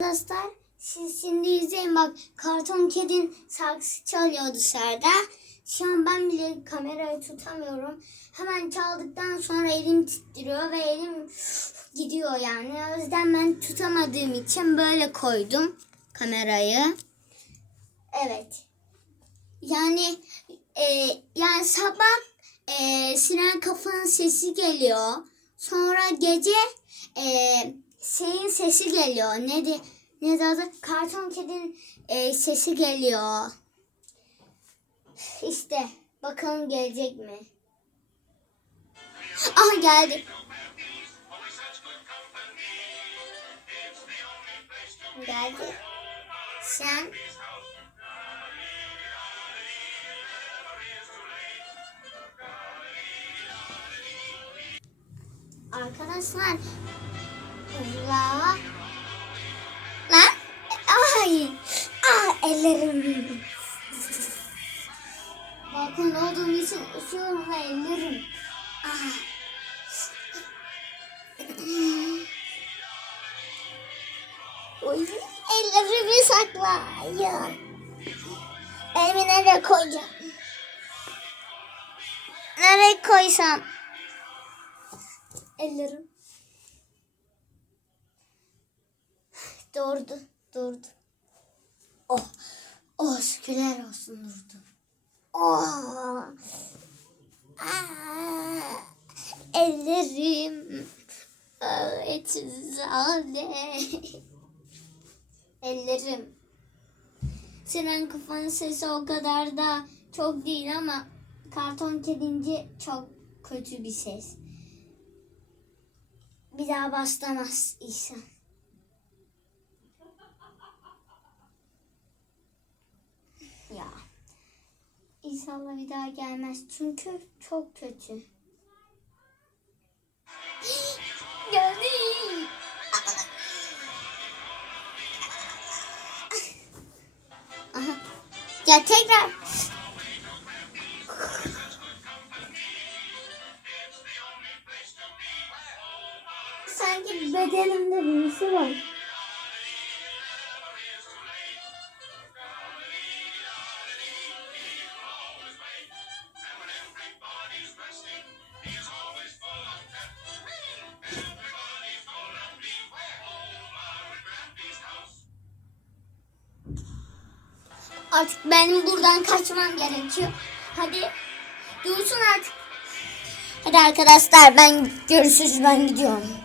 Arkadaşlar siz şimdi izleyin bak karton kedin saksı çalıyor dışarıda. Şu an ben bile kamerayı tutamıyorum. Hemen çaldıktan sonra elim titriyor ve elim gidiyor yani. O yüzden ben tutamadığım için böyle koydum kamerayı. Evet. Yani e, yani sabah e, siren kafanın sesi geliyor. Sonra gece e, şeyin sesi geliyor. Ne de ne adı? Karton kedinin e, sesi geliyor. İşte bakalım gelecek mi? Aha geldi. Geldi. Sen Arkadaşlar Allah Lan Ay Ah ellerim Balkon olduğum için üşüyorum ve ellerim ah. Oy, ellerimi saklayın. Elimi nereye koyacağım? Nereye koysam? Ellerim. Durdu, durdu. Oh, oh şükürler olsun durdu. Oh. Ah, ellerim. Ah, Eczane. ellerim. Siren kafanın sesi o kadar da çok değil ama karton kedince çok kötü bir ses. Bir daha başlamaz insan. Ya. İnşallah bir daha gelmez. Çünkü çok kötü. Geldi. Ya tekrar. Sanki bedenimde birisi var. Artık benim buradan kaçmam gerekiyor. Hadi dursun artık. Hadi arkadaşlar ben görüşürüz ben gidiyorum.